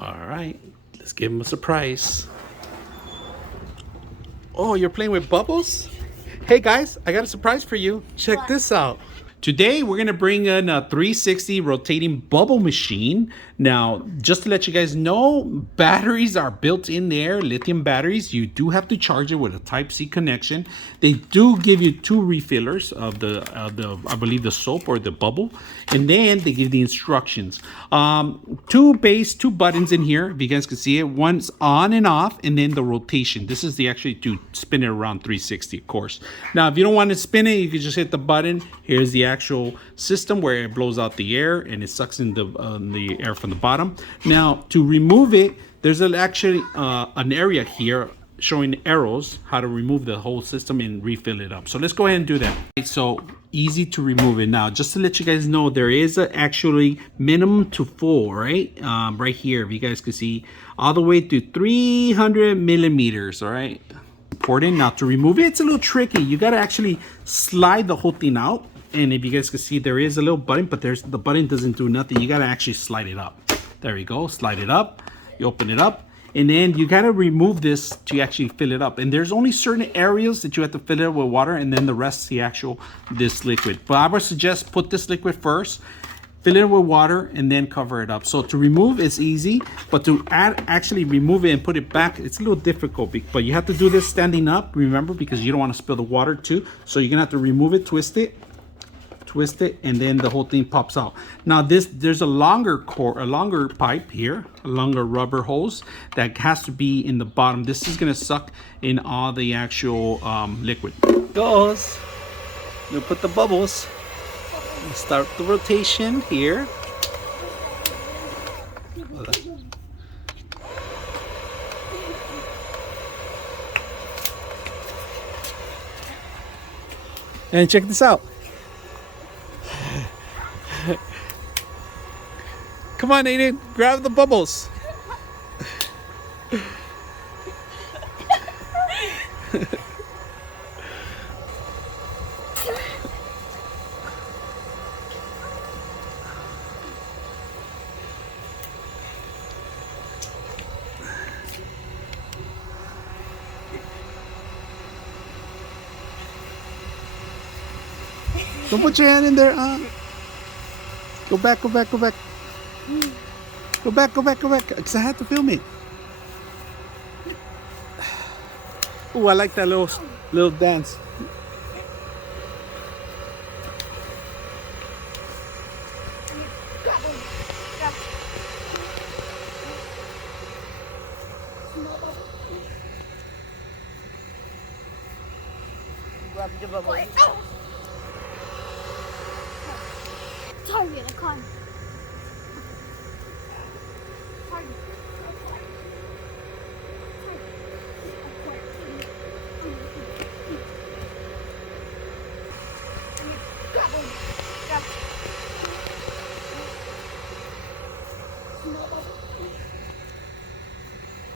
All right, let's give him a surprise. Oh, you're playing with bubbles? Hey guys, I got a surprise for you. Check this out. Today we're gonna bring in a 360 rotating bubble machine. Now, just to let you guys know, batteries are built in there, lithium batteries. You do have to charge it with a Type-C connection. They do give you 2 refillers of the I believe the soap or the bubble, and then they give the instructions. 2 buttons in here, if you guys can see it. One's on and off, and then the rotation. This is the actually to spin it around 360, of course. Now, if you don't want to spin it, you can just hit the button. Here's the actual system where it blows out the air and it sucks in the air from the bottom. Now, to remove it, there's actually an area here showing arrows how to remove the whole system and refill it up. So let's go ahead and do that. So easy to remove it. Now, just to let you guys know, there is actually minimum to full, right? Right here, if you guys can see, all the way to 300 millimeters, all right? Important. Now, to remove it, it's a little tricky. You got to actually slide the whole thing out. And if you guys can see, there is a little button, but the button doesn't do nothing. You got to actually slide it up. There you go. Slide it up. You open it up. And then you got to remove this to actually fill it up. And there's only certain areas that you have to fill it with water, and then the rest the this liquid. But I would suggest put this liquid first, fill it with water, and then cover it up. So to remove is easy, but to actually remove it and put it back, it's a little difficult. But you have to do this standing up, remember, because you don't want to spill the water too. So you're gonna have to remove it, twist it, and then the whole thing pops out. Now there's a longer pipe here, a longer rubber hose that has to be in the bottom. This is gonna suck in all the actual liquid. Goes. We'll put the bubbles. We'll start the rotation here. And check this out. Come on, Aiden, grab the bubbles. Don't put your hand in there. Go back. Go back. Because I had to film it. Oh, I like that little dance. Grab the bubble. Target, I can't. Target. Grab him. Grab.